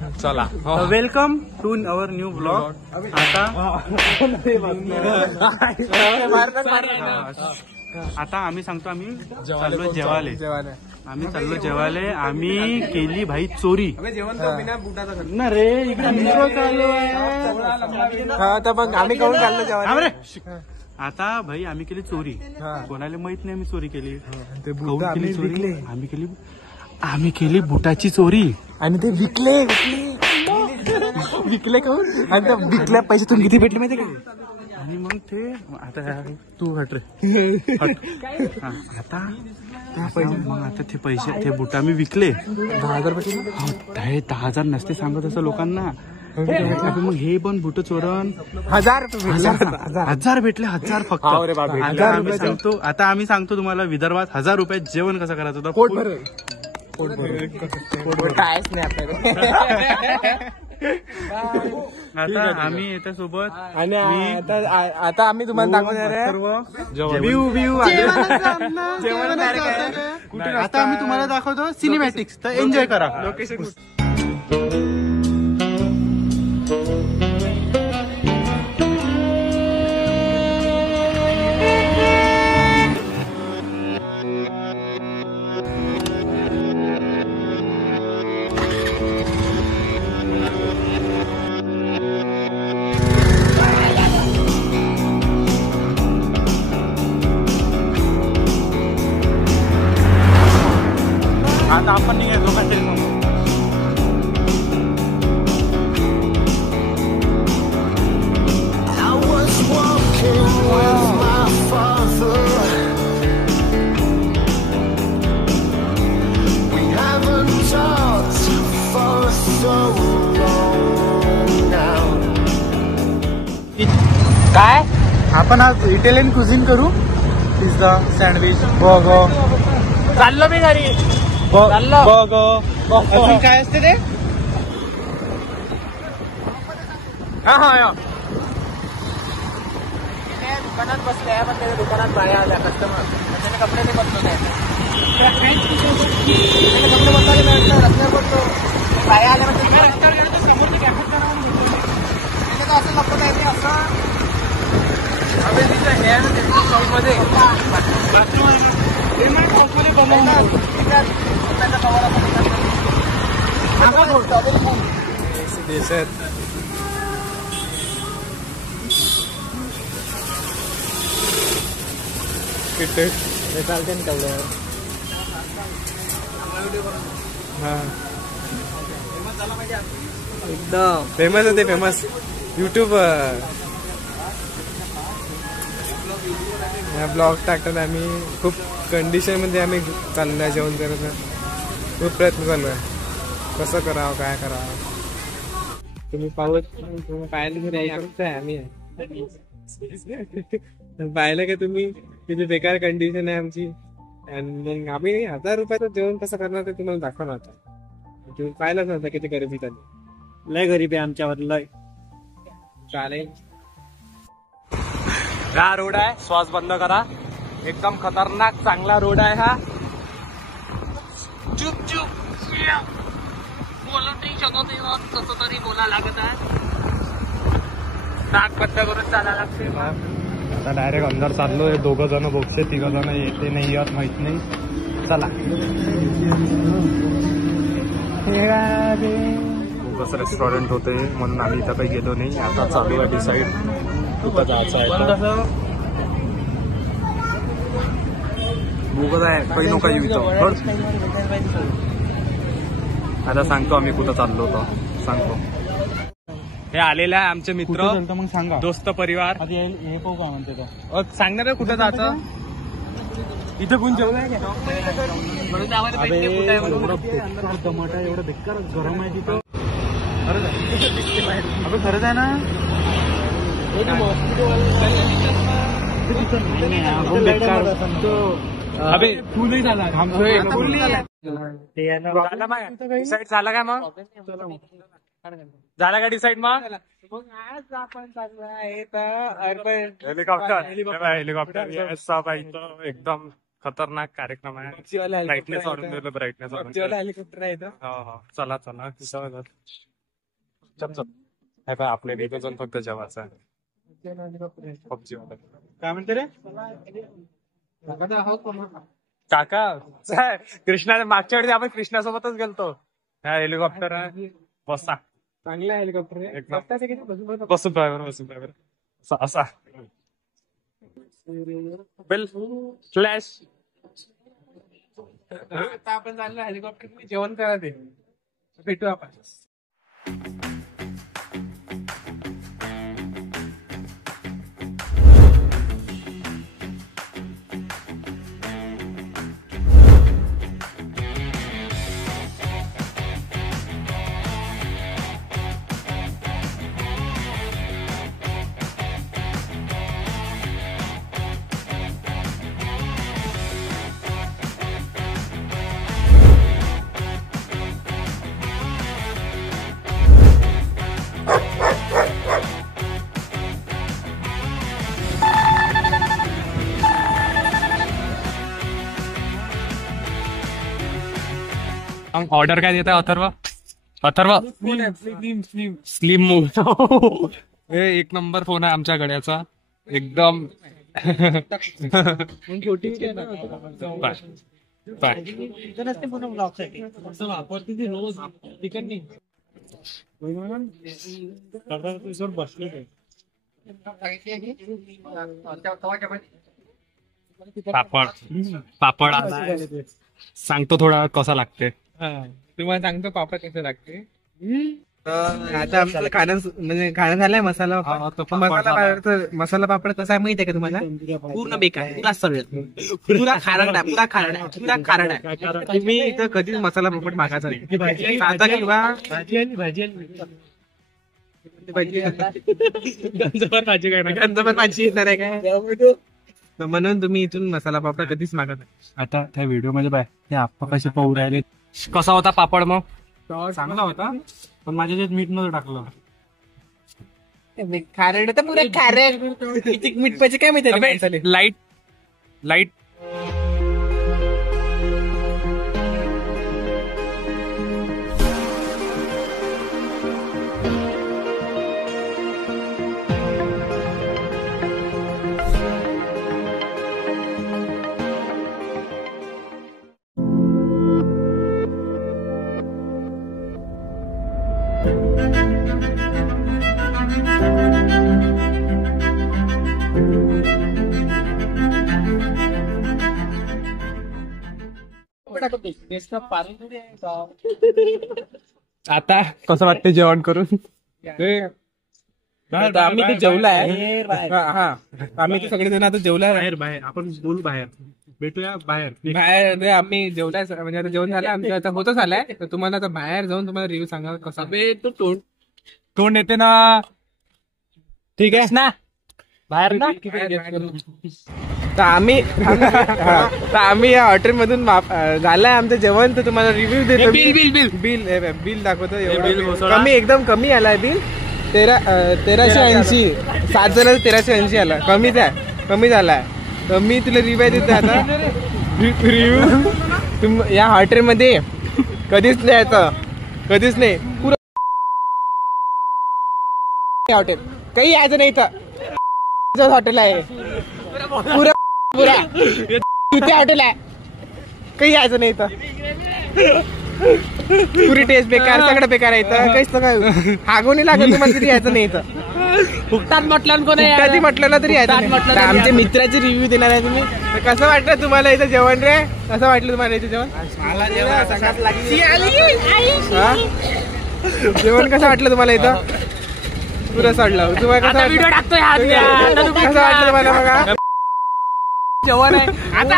चला welcome to our new blog. आता आम्ही सांगतो आम्ही चाललो जेवाले. आम्ही केली भाई चोरी ना रे. इकडे चालू आहे आम्ही काऊन चाललो जेवायला. आता भाई आम्ही केली चोरी. कोणाला माहित नाही आम्ही चोरी केली. आम्ही केली बुटाची चोरी आणि ते विकले काऊन. आणि त्या विकल्या पैसे तुम्ही किती भेटले माहिती का. आणि मग ते आता तू हट रे. आता मग आता ते पैसे ते बुट आम्ही विकले 10,000 भेटले. 10,000 नसते सांगत असं लोकांना. मग हे पण बुट चोरण 1,000 भेटले. 1,000 फक्त. आता आम्ही सांगतो तुम्हाला विदर्भात 1,000 रुपयात जेवण कसं करायचं होतं. कायच नाही आपल्याला. आता आम्ही याच्या सोबत आणि आता आम्ही तुम्हाला दाखवणार आहे सर्व व्ह्यू आता आम्ही तुम्हाला दाखवतो सिनेमॅटिक्स. तर एन्जॉय करा. लोकेशन आता आपण निघायचो का तरी. काय आपण आज इटालियन कुझिन करू. Pizza, sandwich, burger. चाललो मी घरी. अजून काय असते ते. हा दुकानात बसले आहे. पण त्याच्या दुकानात बाया आल्या कस्टमर. त्याने कपडे ते बसलो नाही. कपडे बसवायला मिळत रस्त्यावर बसतो. बाया आल्या म्हणजे रस्त्यावर गेलं तर समोरचे कॅफेट करावं त्याने असं लपत आहे मी असं. अबे तिच्या हे आहे ना त्यांच्या शॉपमध्ये देशात हे चालते ना तेवढं. हा एकदम फेमस आहे ते. फेमस युट्यूब ब्लॉग टाकतात. आम्ही खूप कंडिशन मध्ये आम्ही चाललोय जेवण करत. खूप प्रयत्न चालू आहे कसं करावं काय करावं. तुम्ही पाहिलं आहे आम्ही पाहिलं का तुम्ही किती बेकार कंडिशन आहे आमची. आणि मग आम्ही 1,000 रुपयाचं जेवण कसं करणार ते तुम्हाला दाखवणार होता. तुम्ही पाहिलंच नव्हतं किती गरीबी झाली. लय गरीब आहे आमच्यावर लय. चालेल. हा रोड आहे. श्वास बंद करा. एकदम खतरनाक चांगला रोड आहे हा. चुप चुप बोलू नाही शकत. कसं तरी बोला लागत आहे. नाक बंद करून चाला लागते. आता डायरेक्ट अंदर चाललोय. 2 जण बघते 3 जण येते नाही येत माहित नाही. चला. खूपच रेस्टॉरंट होते म्हणून आम्ही इथं काही गेलो नाही. आता चालू आहे डिसाईड कुठं जायचं आहे. बघत आहे काही नको येऊ इथं. आता सांगतो आम्ही कुठं चाललो होतो. सांगतो. हे आलेले आहे आमचे मित्र. मग सांगा. दोस्त परिवार. हे पाहू का म्हणते तो. सांगणार आहे कुठं जायचं. इथं कोण जेवण टमाटा एवढं बेकार गरम आहे तिथं. खरंच आहे ना. अबे तू नाही झाला. डिसाईड झाला का मग. झाला का डिसाईड मग. आज आपण चाललो आहे हेलिकॉप्टर एकदम खतरनाक कार्यक्रम आहे. ब्राईटनेस वाढून दिलं. ब्राईटनेस वाढून. हेलिकॉप्टर आहे. चला आपल्या इथे जाऊन फक्त जेवायचं आहे. पबजी मध्ये काय म्हणते रे काका? कृष्णा मागच्या वेळी आपण कृष्णासोबतच गेलतो. हा हेलिकॉप्टर आहे, बसा चांगला हेलिकॉप्टर बसून ड्रायव्हर असा बिल फ्लॅश. आता आपण चाललो हेलिकॉप्टर जेवण करा, ते भेटू आपण. ऑर्डर काय देता अथर्व? Slim move. एक नंबर फोन आहे आमच्या गड्याचा एकदम. पापड सांगतो थोडा कसा लागते. तुम्हाला सांगतो पापड कसं लागते. आता आमचं खाणं म्हणजे खाणं झालंय. मसाला पापड कसा आहे माहिती आहे का तुम्हाला? पूर्ण बेकार, पुरा सरळ, पुरा खारड आहे. तुम्ही इथं कधीच मसाला पापड मागायचा नाही. आता किंवा भाजी येणार आहे काय, म्हणून तुम्ही इथून मसाला पापड कधीच मागत नाही. आता त्या व्हिडिओ मध्ये बाय ते आप्पा कसे पाहू राहिले. कसा होता पापड? मग चांगला होता, पण माझ्या त्यात मीठ नव्हतं टाकलं. खारड तर पुरे खारड. किती मीठ पाहिजे काय माहिती. लाईट आता कसं वाटतं जेवण करून? आम्ही ते जेवलाय. हा आम्ही ते सगळेजण आता जेवलाय. बाहेर आपण बोलू, बाहेर भेटूया. बाहेर आम्ही जेवलाय, म्हणजे आता जेवण झालंय आमचं, आता होतच आलाय. तर तुम्हाला आता बाहेर जाऊन तुम्हाला रिव्ह्यू सांगा कसा. तो तोंड येते ना. ठीक आहे ना, बाहेर ना. तर आम्ही या हॉटेल मधून झालंय आमचं जेवण. तर तुम्हाला रिव्ह्यू देतो. बिल दाखवतो. कमी, एकदम कमी आलाय बिल. 1380. 7 जण 1380 आला. कमी झालाय. तर मी तुला रिव्ह्यू देतो आता. रिव्ह्यू या हॉटेलमध्ये कधीच नाही यायचं, कधीच नाही. पुरं हॉटेल काही यायचं नाही इथं. हॉटेल आहे पुरा तुझे हॉटेल आहे, काही यायचं नाही इथं. पुरी टेस्ट बेकार, सगळं बेकार आहे इथं. काहीच काय हागवणी लागत तुम्हाला तरी यायचं नाही इथं. फुकटात म्हटलं म्हटलं ना तरी यायचं नाही. आमच्या मित्राचे रिव्ह्यू देणार आहे तुम्ही. कसं वाटलं तुम्हाला इथं जेवण रे? कसं वाटलं तुम्हाला इथं जेवण? जेवण कसं वाटलं तुम्हाला इथं? पुरं सोडलं तुम्हाला. कसं वाटलं तुम्हाला? बघा जेवण आहे. कसं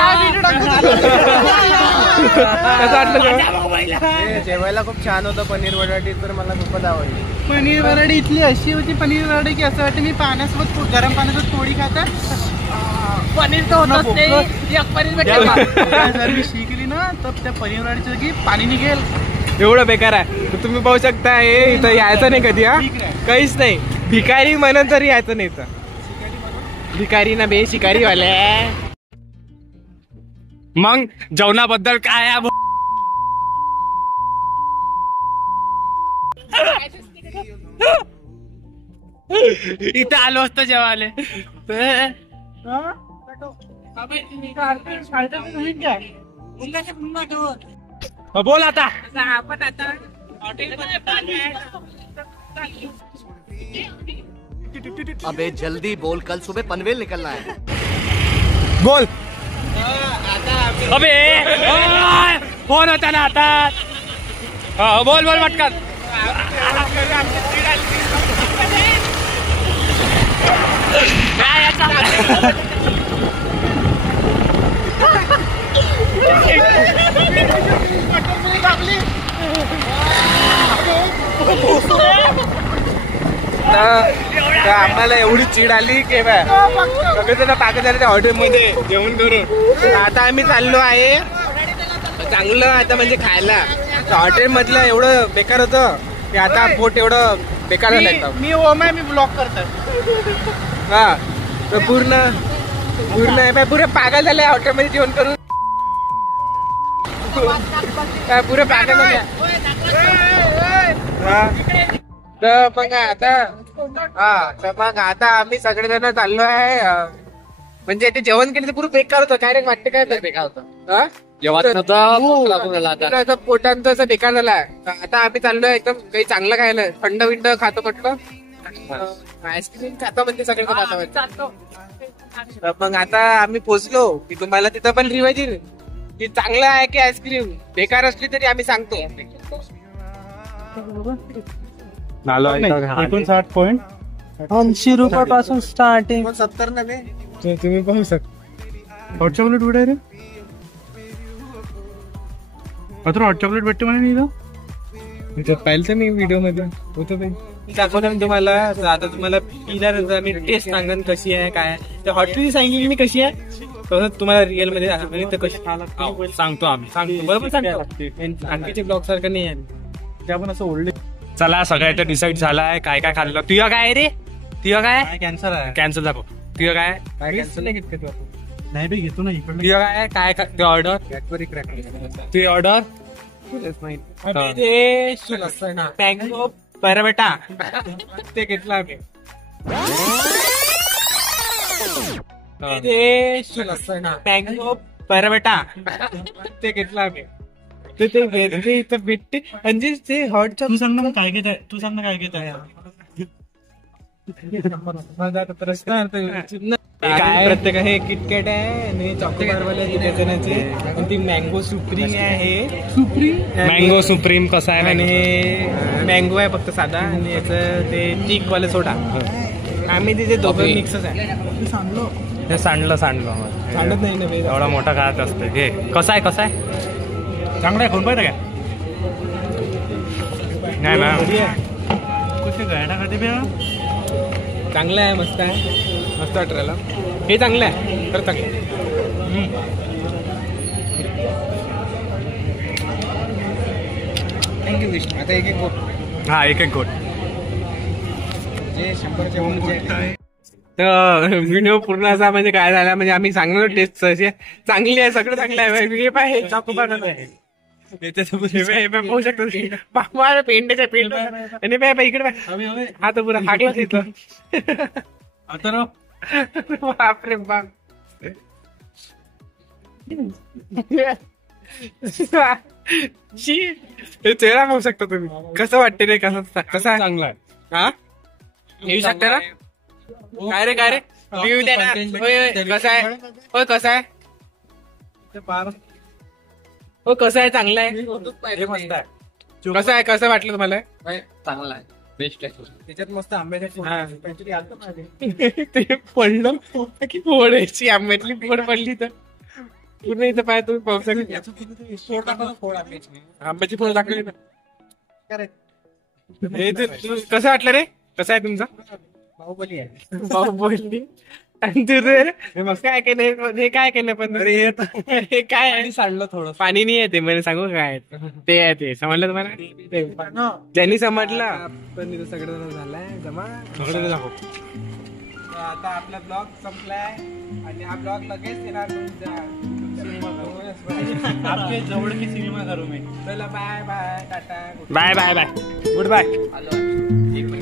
वाटलं जेवायला? खूप छान होतं. पनीर वडाटी तर मला खूपच आवडली. पनीर वडाटी इथली अशी होती पनीर वडाटी की असं वाटतं मी पाण्यासोबत, गरम पाण्यासोबत पोळी खाता. पनीर तर होतच नाही. मी शिकली ना तर त्या पनीर वडाटीच्या की पाणी निघेल एवढं बेकार आहे. तुम्ही पाहू शकता. हे इथं यायचं नाही कधी. हा काहीच नाही. भिकारी म्हणून तरी यायचं नाही इथं. भिकारी ना बे, शिकारी वाले. मग जेवणाबद्दल काय आहे? इथं आलो असतो जेवाले. बोल आता. आपण आता अबे जल्दी बोल, कल सुबह पनवेल निकलना है. बोल. अबे फोन होता ना आता. बोल बोल पटकन. आम्हाला एवढी चीड आली की सगळे पाकच झाले त्या हॉटेलमध्ये जेवण करून. आता आम्ही चाललो आहे चांगलं आता म्हणजे खायला. हॉटेल मधलं एवढं बेकार होतं की आता पोट एवढं बेकार झालं. मी ओम आहे, मी ब्लॉक करतात. हा तर पूर्ण पुरे पागल झाले हॉटेलमध्ये जेवण करून. पुरे पागल झाले. तर मग आता आम्ही सगळेजण चाललो आहे. म्हणजे ते जेवण केलं तर पुरं बेकार होतं. काय रे वाटतं काय बेकार होतं जेवण पोटांचं असं बेकार झाला. आता आम्ही चाललोय एकदम काही चांगलं खायला. थंड विंड खातो म्हटलं. आईस्क्रीम खातो म्हणजे सगळे खातो. मग आता आम्ही पोहोचलो की तुम्हाला तिथं पण रिवाज येईल की चांगलं आहे की आईस्क्रीम बेकार असली तरी आम्ही सांगतो. 59 रुपयापासून स्टार्टिंग. 70 नव्हे. तुम्ही पाहू शकता. हॉट चॉकलेट कुठे आहे रे? हॉट चॉकलेट भेटते म्हणे इथं. पाहिलं तर मी व्हिडिओ मध्ये होतं ते दाखवलं तुम्हाला. आता तुम्हाला पिल्यानंतर मी टेस्ट सांगन कशी आहे काय. त्या हॉटेल सांगितली मी कशी आहे तसं तुम्हाला रिअल मध्ये कशी सांगतो आम्ही. सांगतो बरोबर सांगतो. आणखीचे ब्लॉग सारखं नाही आहे ते आपण असं ओल्ड. चला सगळ्याचं डिसाईड झालाय काय काय खाल्लं. तुझं काय रे? तुझं काय कॅन्सर आहे. कॅन्सल दाखव. तुझं काय कॅन्सर नाही घेत का तू? नाही बी घेतो ना इकडे. तुझं काय काय ते ऑर्डर. तुझी ऑर्डर मँगो बरं बेटा ते घेतलं आम्ही. मँगो बरं बेटा ते घेतलं आम्ही. ते इथं भेटते म्हणजे ते हॉटच्या. तू सांग ना काय घेत आहे. तू सांग ना काय घेत आहे. प्रत्येक हे किटकॅट आहे आणि चॉकलेटवाले आणि ती मँगो सुप्रीम आहे. मँगो सुप्रीम कसा आहे. आणि हे मँगो आहे फक्त साधा आणि याचं ते चिक वाले सोडा. आम्ही तिथे दोघं मिक्सच आहे. हे सांडलं सांडत नाही ना एवढा मोठा खात असते. हे कसं आहे चांगला आहे. कोण पाहिजे काय नाही ना कुठे गायडा खाते बे. चांगलं आहे. मस्त आहे. मस्त वाटरायला. हे चांगलं आहे. खरं चांगलं आहे. थँक्यू विष्णू. आता एक गोट. हा एक गोट. जे 100च्या तर व्हिडिओ पूर्ण असा म्हणजे काय झाला म्हणजे आम्ही सांगणार टेस्ट अशी चांगली आहे. सगळं चांगलं आहे. हे पाय चाकू बनवलं आहे. पाहू शकतो. पेंड्याच्या पेंड आणि पाय इकडे पाय. हा तर पुरा हाकला तिथं. बापरे बाप. चेहरा पाहू शकता तुम्ही. कसं वाटते रे. कसा चांगला आहे. हा येऊ शकता ना. काय रे रिव्ह्यू द्या ना. कसा आहे. हो कसा आहे. हो कसं आहे. चांगलं आहे. कसं आहे. कसं वाटलं तुम्हाला. चांगला आहे. बेस्ट आहे. त्याच्यात मस्त आंब्याच्या ते पडलं की फोडायची. आंब्यातली फोड पडली तर पूर्ण इथं पाय तुम्ही पाहू शकता. आंब्याची फोड टाकली ना. कसं वाटलं रे. कसं आहे तुमचा. बाहुबली. आणि तू काय केलं. हे काय केलं पण हे काय आहे. सांडलं थोडं. पाणी नाही येते म्हणजे सांगू काय ते आहे. ते समजलं तुम्हाला. ज्यांनी समजलं पण तिथं सगळं झालंय जमा. आता आपला ब्लॉग संपलाय आणि हा ब्लॉग लगेच येणार तुमच्या आपके जवळ की सिनेमा करू मी. चला बाय बाय टाटा. Bye bye bye goodbye. एक